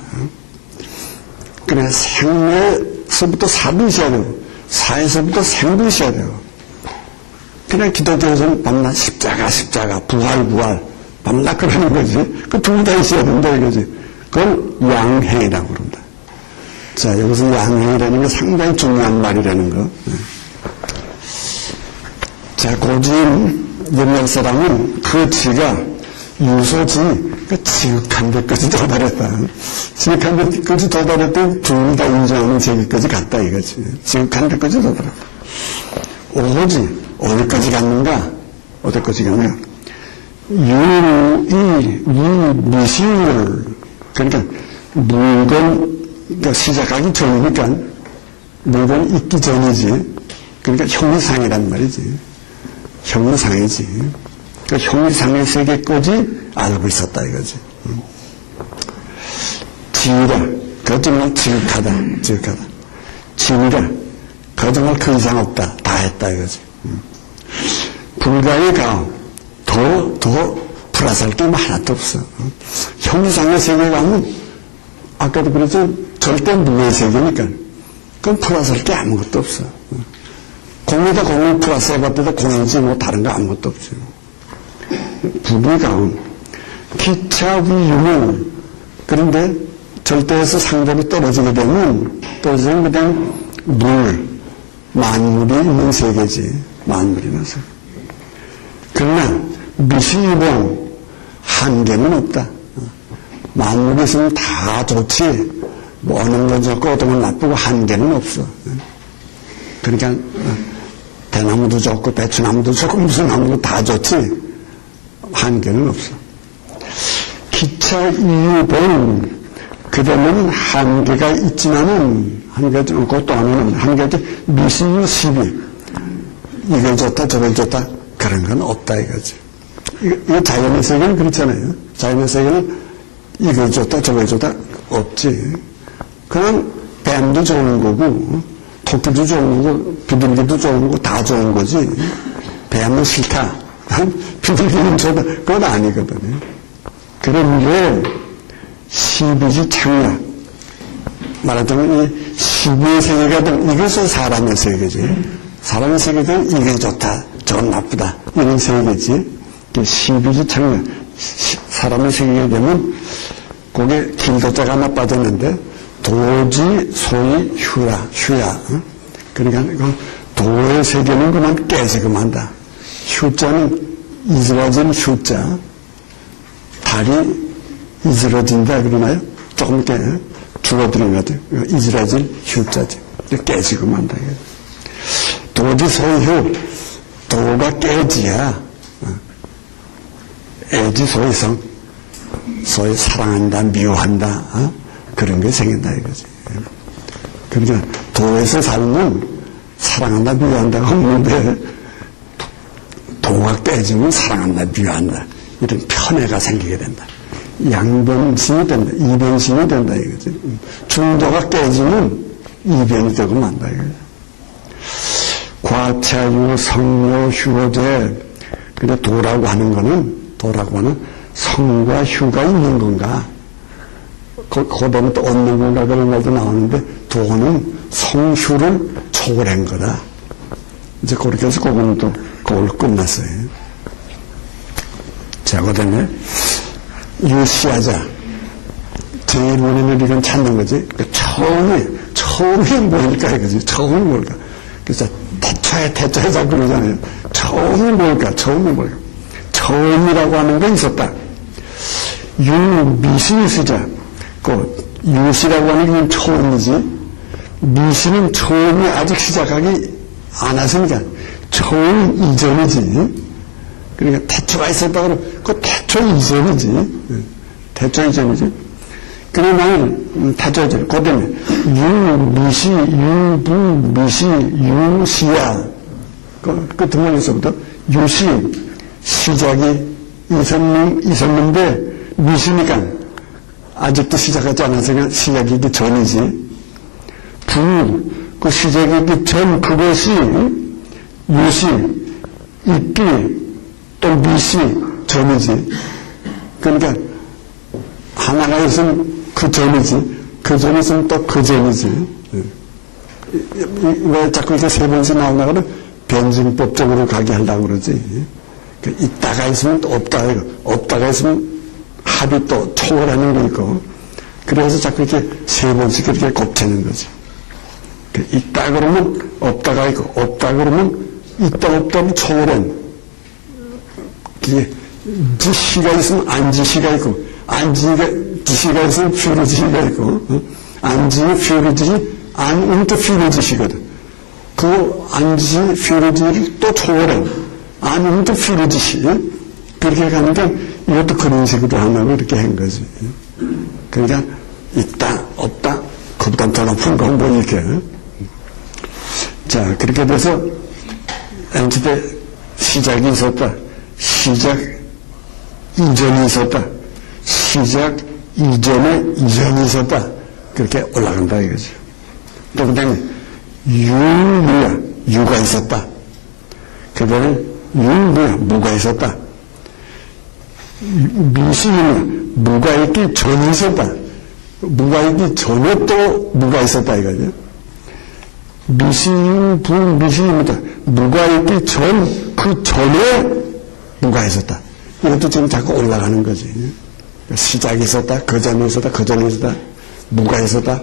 그래, 생에서부터 사도 있어야 되고, 사에서부터 생도 있어야 되고. 그냥 기독교에서는 밤낮 십자가, 부활, 밤낮 그러는 거지. 그 둘 다 있어야 된다, 이거지. 그걸 양행이라고 그런다. 자, 여기서 양행이라는 게 상당히 중요한 말이라는 거. 자, 고진 옛날 사람은 그 지가 유소지, 그 지극한 데까지 도달했다. 지극한 데까지 도달했더니 둘 다 인정하는 제기까지 갔다 이거지. 지극한 데까지 도달했다. 오로지 어디까지 갔는가? 어디까지 갔냐? 미시율. 그러니까 그러니까 시작하기 전이니까 물건 있기 전이지. 그러니까 형이상이란 말이지. 형이상이지. 그 형이상의 세계까지 알고 있었다 이거지. 지위라. 그거 정말 지극하다. 지위라. 그거 정말 그 이상 없다. 다 했다 이거지. 불가의 가움. 더 플러스할 게 하나도 없어. 형이상의 세계 가면 아까도 그랬죠. 절대 무의 세계니까. 그건 플러스할 게 아무것도 없어. 공에다 공을 플러스 해봤더니 공이지 뭐 다른 거 아무것도 없죠. 부부가운 기차 위유무. 그런데 절대에서 상대로 떨어지게 되면 그냥 만물이 있는 세계지. 만물이라서. 그러나 미시이봉 한계는 없다. 만물이 있으면 다 좋지. 뭐 어느 건 좋고 어떤 건 나쁘고 한계는 없어. 그러니까 대나무도 좋고 배추나무도 좋고 무슨 나무도 다 좋지. 한계는 없어. 기차 이유봉 그러면 한계가 있지만은 한계가 좀 없고 또 하나는 한계가 미시유 시비 이걸 좋다 저걸 좋다 그런 건 없다 이거지. 이거 자연의 세계는 그렇잖아요. 자연의 세계는 이걸 좋다 저걸 좋다 없지. 그냥 뱀도 좋은 거고 토끼도 좋은 거고 비둘기도 좋은 거고 다 좋은 거지. 뱀은 싫다. 비둘기는 좋다. 그건 아니거든요. 그런데 시비지 창략 말하자면 이 시비의 세계가 이것은 사람의 세계지. 사람의 세계는 이게 좋다 저건 나쁘다 이런 세계지. 시비지 창략 사람의 세계가 되면 거기에 길도자가 하나 빠졌는데 도지 소위 휴야 그러니까 도의 세계는 그만 깨지금 한다. 휴자는 이스라질 휴자. 달이 이스라진다 그러나요? 조금 이렇게 줄어드는 것 같아요. 이스라질 휴자지. 깨지금 한다. 도지 소유, 도가 깨지야 애지 소유성, 소위 사랑한다, 미워한다, 그런 게 생긴다 이거지. 그러니까 도에서 살면 사랑한다, 미워한다가 없는데 도가 깨지면 사랑한다, 미워한다 이런 편애가 생기게 된다. 양변심이 된다, 이변심이 된다 이거지. 중도가 깨지면 이변이 되고 만다 이거지. 과차유, 성묘, 휴제. 근데 도라고 하는 성과 휴가 있는 건가? 거기는 또 없는 건가 그런 말도 나오는데, 도는 성휴를 초월한 거다. 이제 그렇게 해서 그거는 또, 그걸 끝났어요. 자, 그 다음에, 유시하자. 제일 우리는 이건 찾는 거지. 처음에 뭘까, 이거지. 처음이 뭘까. 그래서 태초에 자꾸 그러잖아요. 처음이 뭘까? 처음이라고 하는 게 있었다. 미시수자. 그 유시라고 하는 게 처음이지. 미시는 처음이 아직 시작하기 안 했으니까 처음 이전이지. 그러니까 태초가 있었다 그러면 그 태초 이전이지. 태초 이전이지. 그러나 태초 이전. 그 다음에 유미시, 유부미시, 유시야. 그 등록에서부터 유시 시작이 있었는데 미시니까 아직도 시작하지 않았으니까 시작이기 전이지. 그 시작이기 전 그것이 유시 있기 또 미시 전이지. 그러니까 하나가 있으면 그 전이지. 그 전이 있으면 또 그 전이지. 왜 자꾸 이렇게 세 번씩 나오나 그러면 변증법적으로 가게 하려고 그러지. 있다가 있으면 또 없다가 있고, 없다가 있으면 합이 또 초월하는 게 있고, 그래서 자꾸 이렇게 세 번씩 이렇게 곱치는 거지. 있다 그러면 없다가 있고, 없다 그러면 있다 없다는 초월한, 그게 지시가 있으면 안지시가 있고, 지시가 있으면 퓨르지시가 있고, 안지는 퓨르지시, 안은 또 퓨르지시거든. 그 안지, 퓨르지를 또 초월한, 안은 또 퓨르지시. 그렇게 가니까 이것도 그런 식으로 하려고 이렇게 한 거지. 그러니까 있다, 없다, 그보다 더 높은 건 뭐 이렇게. 자, 그렇게 돼서 엔티때 시작이 있었다. 시작 이전이 있었다. 시작 이전에 이전이 있었다. 그렇게 올라간다 이거죠. 또 그다음에 유가 있었다. 그 다음에 무가 있었다. 미시는 무가 있기 전이 있었다. 무가 있기 전에 또 무가 있었다 이거죠. 미시입니다. 무가 있기 전, 그 전에 무가 있었다. 이것도 지금 자꾸 올라가는 거지. 시작이 있었다, 그 전에 있었다, 그 전에 있었다, 무가 있었다,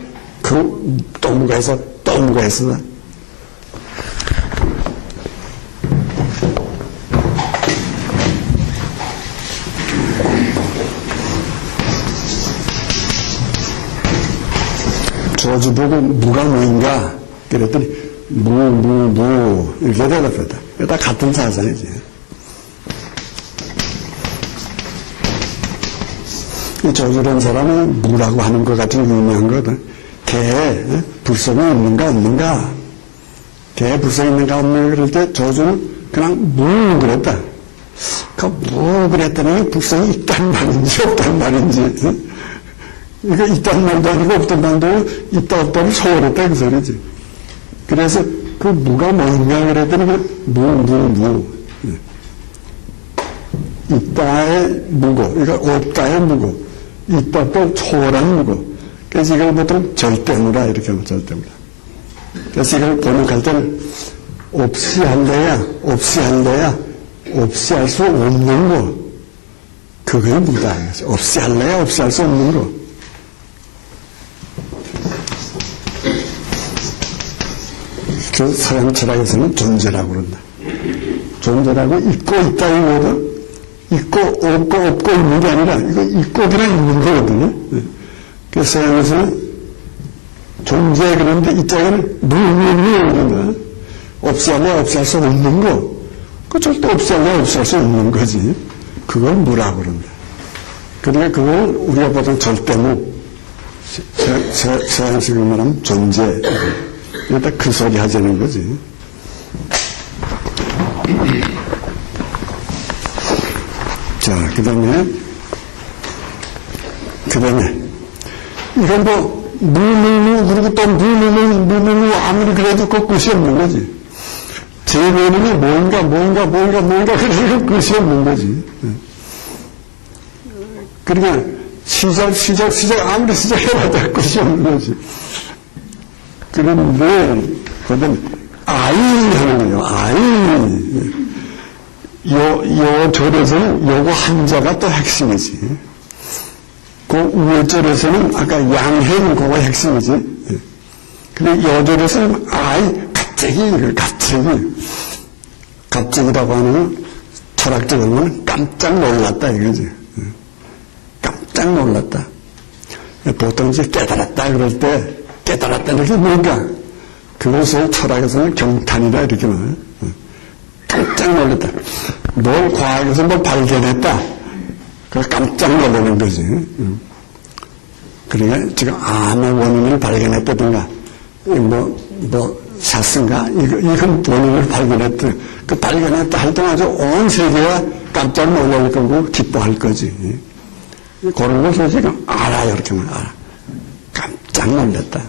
또 무가 있었다, 또 무가 있었다. 조주 보고 무가 뭐인가? 그랬더니 무 이렇게 대답했다. 이거 다 같은 사상이지. 이 조주란 사람은 무라고 하는 것 같은 유명한 거거든. 개에 불성이 있는가 없는가? 개에 불성이 있는가 없는가 그럴 때 조주는 그냥 무 그랬다. 그 무 그랬더니 불성이 있단 말인지 없단 말인지. 이거 있단 말도 아니고 없단 말도 아니고 있다 없다를 초월했다 그 소리지. 그래서 그 무가 뭔가 그랬더니 무. 있다의 무고, 이거 없다의 무고, 있다 없다 초월한 무고. 그래서 이걸 보통 절대무라 이렇게 하면 절대무라. 그래서 이걸 번역할 때는 없이 할래야 없이 할 수 없는 거. 그게 무다. 없이 할래야 없이 할 수 없는 거. 그 서양 철학에서는 존재라고 그런다. 존재라고 있고 있다 이거거든. 있고 없고 있는 게 아니라 이거 있고 그냥 있는 거거든요. 그래서 서양에서는 존재 그런데 이 쪽에는 무무무무무무무 없애야 없앨 수 없는 거. 그 절대 없애야 없앨 수 없는 거지. 그걸 무라고 그런다. 그러니까 그걸 우리가 보통 절대무, 서양식으로 말하면 존재. 이거 그 소리 하자는 거지. 자, 그 다음에 이건 뭐 무무무 그리고 또 무무무 아무리 그래도 그 끝이 없는 거지. 제면에는 뭔가 그래도 끝이 없는 거지. 그러니까 시작 아무리 시작해봐도 끝이 없는 거지. 그런데 그다음에 아이 하는 거예요. 아이. 요 절에서는 요거 한자가 또 핵심이지. 그 위에 절에서는 아까 양해는 그거 핵심이지. 근데 요 절에서는 아이 갑자기라고 하는 철학적으로는 깜짝 놀랐다 이거지. 깜짝 놀랐다. 보통 이제 깨달았다 그럴 때 깨달았다는 게 뭔가 그것을 철학에서는 경탄이다 이렇게 말해요. 깜짝 놀랐다. 뭘 과학에서 뭘 발견했다. 그걸 깜짝 놀라는 거지. 그러니까 지금 암의 원인을 발견했다든가, 샀은가? 이건 원인을 발견했다. 그 발견했다 할 때 아주 온 세계가 깜짝 놀랄 거고 기뻐할 거지. 그런 것을 지금 알아요. 이렇게 말 알아. 깜짝 놀랐다.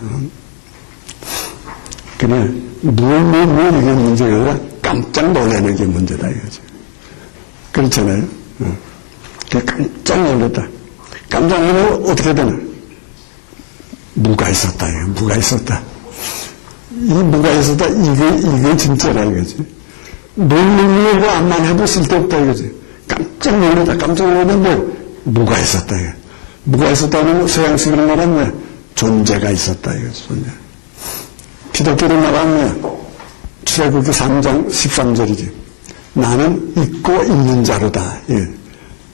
그냥, 이게 문제가 아니라 깜짝 놀라는 게 문제다, 이거죠. 그렇잖아요. 깜짝 놀랐다. 깜짝 놀라면 어떻게 되나? 무가 있었다, 이거. 무가 있었다. 이 무가 있었다, 이게 진짜라, 이거지. 놀리고 암만 해도 쓸데없다, 이거지. 깜짝 놀랐다, 깜짝 놀라면 무가 있었다, 이거. 무가 있었다는 서양식으로 말하면 존재가 있었다, 이거지, 존재. 기독교로 말하면 출애굽기 3장 13절이지. 나는 있고 있는 자로다. 예.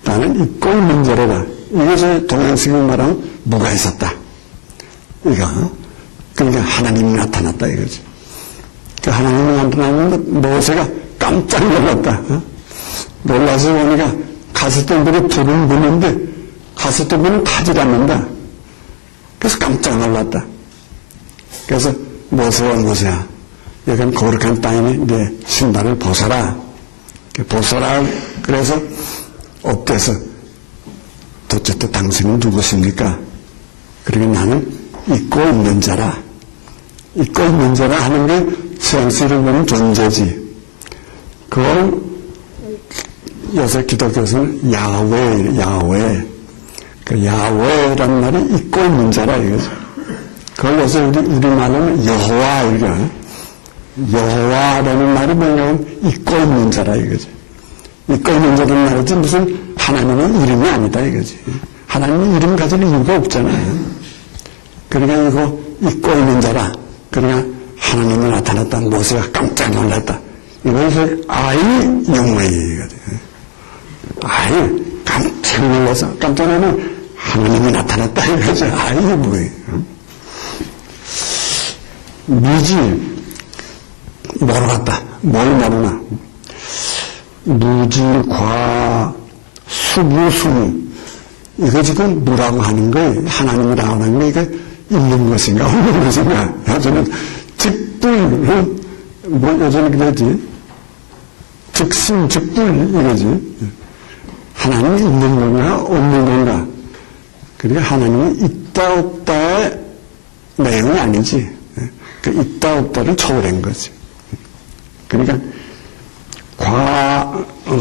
나는 있고 있는 자로다. 이것을 동양식으로 말하면 무가 있었다. 이거. 그러니까 하나님이 나타났다 이거지. 그 하나님이 나타나는데 모세가 깜짝 놀랐다. 놀라서 보니까 가스등불에 불을 부는데 가스등불은 타질 않는다. 그래서 깜짝 놀랐다. 그래서 모세야 여긴 거룩한 땅이니 내 신발을 벗어라. 벗어라. 그래서 엎드려서 도대체 당신은 누구십니까? 그러니까 나는 있고 있는 자라. 있고 있는 자라 하는 게 서양식으로 보는 존재지. 그걸 요새 기독교에서는 야훼. 그 야훼라는 말이 있고 있는 자라 이거죠. 그걸 요새 우리말로는 여호와 이렇게. 여호와라는 말이 뭐냐면 있고 있는 자라 이거지. 있고 있는 자라는 말이지 무슨 하나님의 이름이 아니다 이거지. 하나님의 이름 가질 이유가 없잖아요. 그러니까 이거 있고 있는 자라. 그러니까 하나님이 나타났다. 모세가 깜짝 놀랐다. 이것을 아이 영광이 이거지. 아이 깜짝 놀라서 깜짝 놀라면 하나님이 나타났다 이거지. 아이 뭐예요? 미지 모르겠다. 뭘 모르나. 무지, 과, 수무. 이거 지금 뭐라고 하는 거예요? 하나님이라고 하는 거, 이거 있는 것인가, 없는 것인가? 요즘은 즉불, 요즘은 그러지. 즉심, 즉불, 이거지. 하나님이 있는 건가, 없는 건가? 그러니까 하나님이 있다, 없다의 내용이 아니지. 그 있다, 없다를 초월한 거지. 그러니까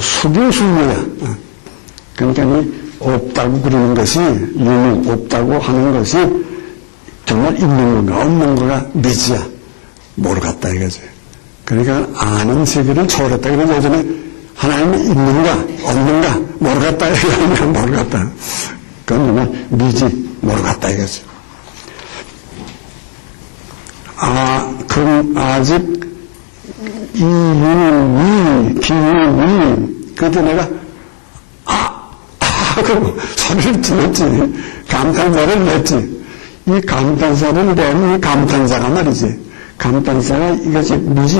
수비수무야. 그러니까 없다고 그러는 것이 유무 없다고 하는 것이 정말 있는 건가 없는 건가 미지야. 모르겠다 이거지. 그러니까 아는 세계를 초월했다. 그래서 예전에 하나님이 있는가 없는가 모르겠다 이거 모르겠다. 그건 정말 미지 모르겠다 이거지. 그럼 아직 이윤이, 기윤이, 그때 내가, 그러고 소리를 질렀지. 감탄사를 냈지. 이 감탄사를 내는 이 감탄사가 말이지. 감탄사가 이것이 무지,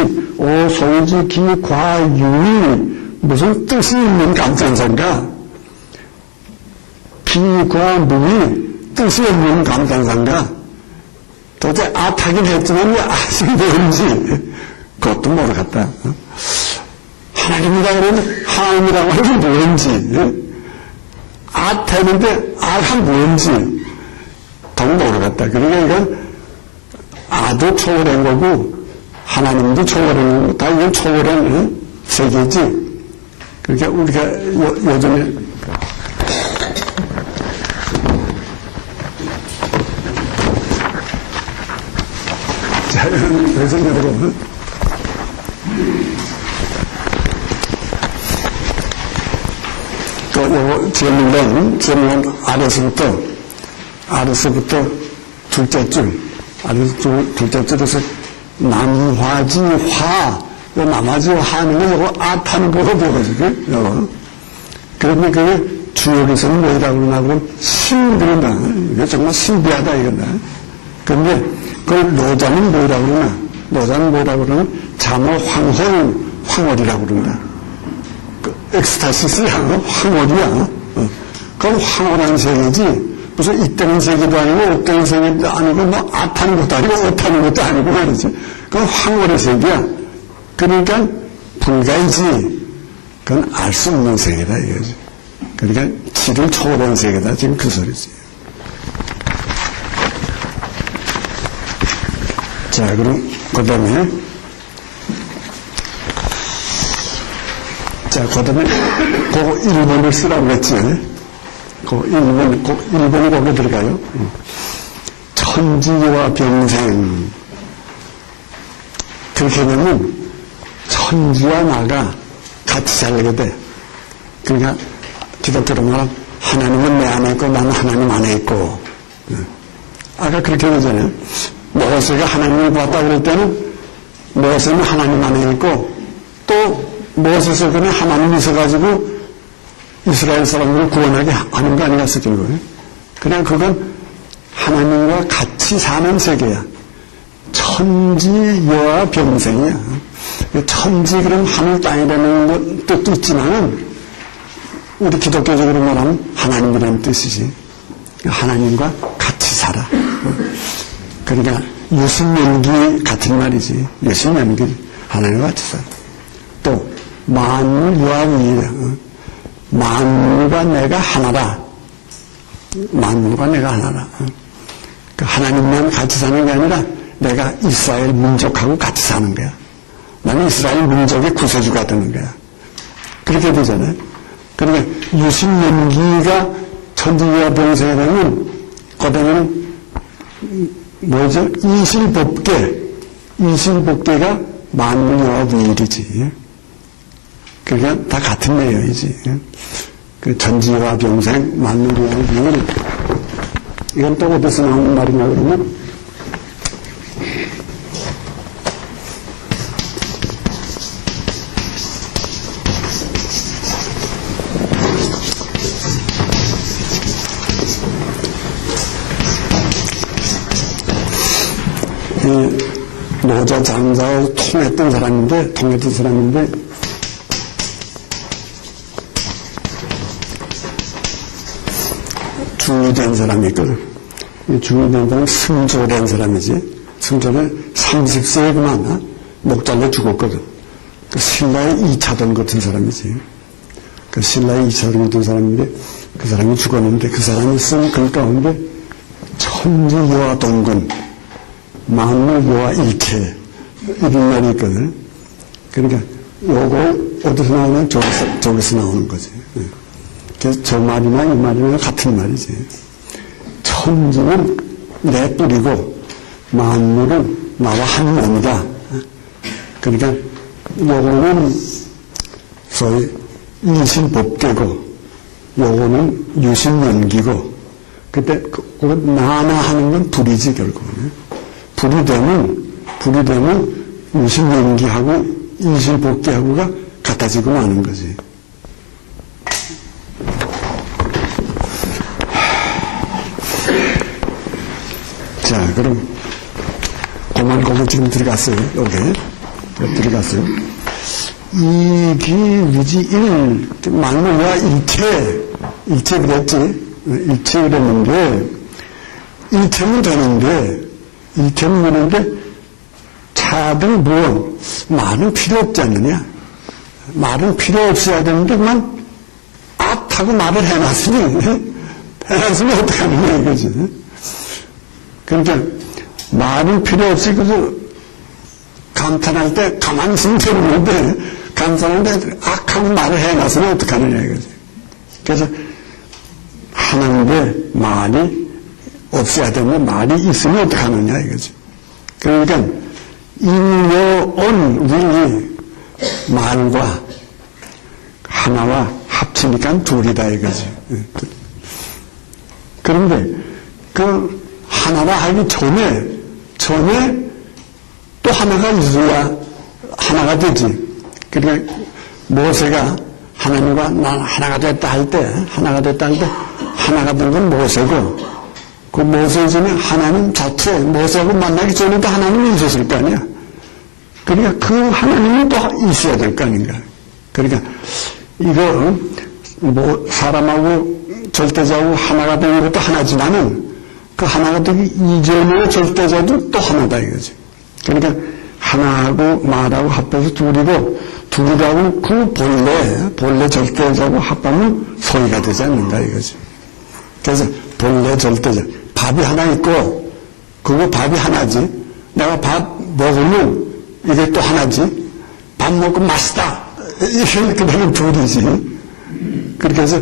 소지, 기, 과, 윤이 무슨 뜻이 있는 감탄사인가? 기, 과, 무이 뜻이 없는 감탄사인가? 도대체 아타긴 했지만 아직 뭔지 그것도 모르겠다. 하나님이다 그러면 하나님이라고 하는 게 뭔지 아타는데 아가 뭔지 더 모르겠다. 그러니까 이건 아도 초월한 거고 하나님도 초월한 거고 다 이건 초월한 세계지. 그러니까 우리가 요즘에 그래서 여러분 또 요거 제목은 아래서부터 둘째 줄 둘째 줄에서 남화지 화 남화지 화는 거 요거 아타는 거로 보거든요. 요거 그러면 그게 주역에서는 뭐라고 그러나 그러면 신비하다. 이게 정말 신비하다 이건다. 그런데 그걸 노자는 뭐라고 그러나? 노자는 뭐라고 그러면 잠어 황홀이라고 그런다. 그 엑스타시스야, 황홀이야. 그건 황홀한 세계지. 무슨 이때는 세계도 아니고, 없다는 세계도 아니고, 뭐, 아타는 것도 아니고, 없다는 것도 아니고 말이지. 그건 황홀의 세계야. 그러니까, 불가이지. 그건 알 수 없는 세계다, 이거지. 그러니까, 질을 초월한 세계다. 지금 그 소리지. 자, 그럼, 그 다음에, 그 1번을 쓰라고 했지. 그 1번이 거기 들어가요. 천지와 병생. 그렇게 되면, 천지와 나가 같이 살게 돼. 그러니까, 기독교로 말하면, 하나님은 내 안에 있고, 나는 하나님 안에 있고. 아까 그렇게 되잖아요. 모세가 하나님을 봤다 그럴 때는 모세는 하나님 안에 있고 또 모세 속에는 하나님이 있어가지고 이스라엘 사람들을 구원하게 하는 거 아니겠어요? 그냥 그건 하나님과 같이 사는 세계야. 천지 여와 병생이야. 천지 그럼 하늘 땅이라는 뜻도 있지만은 우리 기독교적으로 말하면 하나님이라는 뜻이지. 하나님과 같이 살아. 그러니까 유승연기 같은 말이지. 유승연기 하나님과 같이 살아. 또 만물 유아위이다. 만물과 내가 하나라. 만물과 내가 하나라. 그 하나님만 같이 사는 게 아니라 내가 이스라엘 민족하고 같이 사는 거야. 나는 이스라엘 민족의 구세주가 되는 거야. 그렇게 되잖아요. 그러니까 유승연기가 천지와 병생이 되면 그다음에는 뭐죠? 이실법계가 만물여와 무일이지. 그러니까 다 같은 내용이지. 그 천지와 병생, 만물여와 무일. 이건 또 어디서 나오는 말이냐 그러면 노자 장자와 통했던 사람인데 중위된 사람이 있거든. 중위된 사람은 승조된 사람이지. 승조는 30세구나 목 잘려 죽었거든. 그 신라의 2차돈 같은 사람이지. 그 신라의 2차돈 같은 사람인데 그 사람이 죽었는데 그 사람이 쓴 글 가운데 천지여와 동근 만물여와 일체 이런 말이 있거든. 그러니까 요거 어디서 나오면 저기서 나오는 거지. 그래서 저 말이나 이 말이나 같은 말이지. 천지는 내 뿌리고 만물은 나와 한 몸이다. 그러니까 요거는 소위 이신법계고 요거는 유신연기고 그때 그거 나나 하는 건 불이지 결국은. 불이 되면 둘이 되면 무신연기하고 이실복귀하고가 같아지고 마는 거지. 자, 그럼 고만 지금 들어갔어요. 여기 들어갔어요. 이기 위지 일 만물과 일체 그랬지. 일체 그랬는데 일체면 되는데 차등 무언 말은 필요 없지 않느냐. 말은 필요 없어야 되는데 그만 하고 말을 해놨으면 어떡하느냐 이거지. 그러니까 말은 필요 없이 그래서 감탄할 때 가만히 있으면 되는데 감탄할 때 악하고 말을 해놨으면 어떡하느냐 이거지. 그래서 하는데 말이 없어야 되는데 말이 있으면 어떡하느냐 이거지. 그러니까 인요온 우리 말과 하나와 합치니까 둘이다 이거지. 그런데 그 하나와 하기 전에 또 하나가 있어야 하나가 되지. 그러니까 모세가 하나님과 난 하나가 됐다 할 때 하나가 된 건 모세고 그 모세 전에 하나님 자체 모세하고 만나기 전에도 하나님이 있었을 거 아니야. 그러니까 그 하나님은 또 있어야 될 거 아닌가. 그러니까 이거 뭐 사람하고 절대자하고 하나가 되는 것도 하나지만은 그 하나가 되기 이전의 절대자도 또 하나다 이거지. 그러니까 하나하고 말하고 합해서 둘이라고 그 본래 절대자하고 합하면 소위가 되지 않는다 이거지. 그래서 본래 절대자 밥이 하나 있고 그거 밥이 하나지. 내가 밥 먹으면 이게 또 하나지. 밥 먹고 맛있다 이렇게 되면 둘이지. 그렇게 해서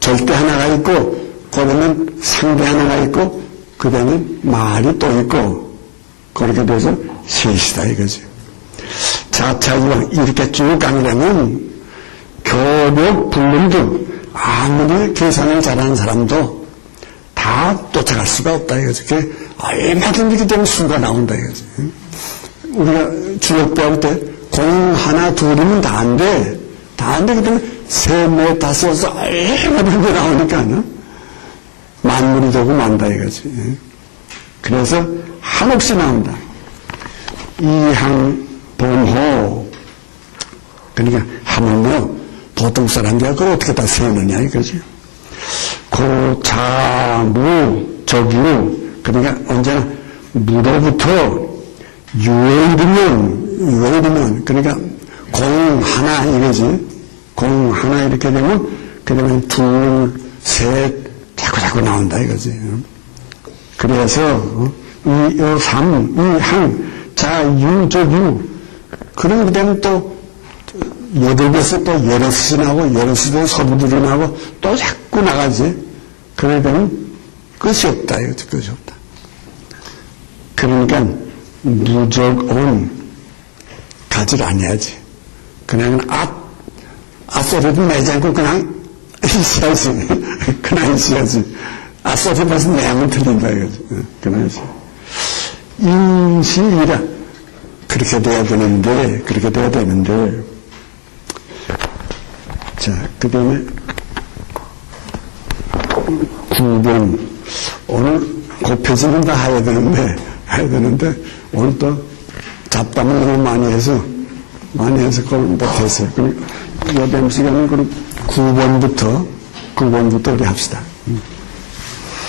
절대 하나가 있고 그러면 상대 하나가 있고 그 다음에 말이 또 있고 그렇게 돼서 셋이다 이거지. 자차이왕 이렇게 쭉 가려면 교력 불능도 아무리 계산을 잘하는 사람도 다 쫓아갈 수가 없다 이거지. 그게 얼마든지 그때는 수가 나온다 이거지. 우리가 주역 배울 때 공 하나 둘이면 다 안 돼. 그때는 세, 네, 다섯서 얼마든지 나오니까 만물이 되고 만다 이거지. 그래서 한없이 나온다. 이항 본호. 그러니까 하물며 보통 사람들이 그걸 어떻게 다 세느냐 이거지. 고자무 적유. 그러니까 언제나 무로부터 유해이르면 그러니까 공 하나 이거지. 공 하나 이렇게 되면 그러면 둘, 셋 자꾸 나온다 이거지. 그래서 이삼, 이항, 자유적유. 그런 그다음에 또 여덟에서 또 여럿이 나고 여럿에서 서부들이 나고 또 자꾸 나가지. 그러면 끝이 없다 이거지. 끝이 없다. 그러니까 무적온 가지를 안 해야지. 그냥 소리도 내지 않고 그냥 있어야지. 그냥 있어야지. 소리 벌써 내면 틀린다 이거지. 그냥 있어. 인시이라. 그렇게 돼야 되는데. 자, 그 다음에 구변. 오늘 곱해지는 다 해야 되는데, 오늘 또 잡담을 너무 많이 해서 그걸 못했어요. 그럼, 여담 시간은 그럼 9번부터 우리 합시다.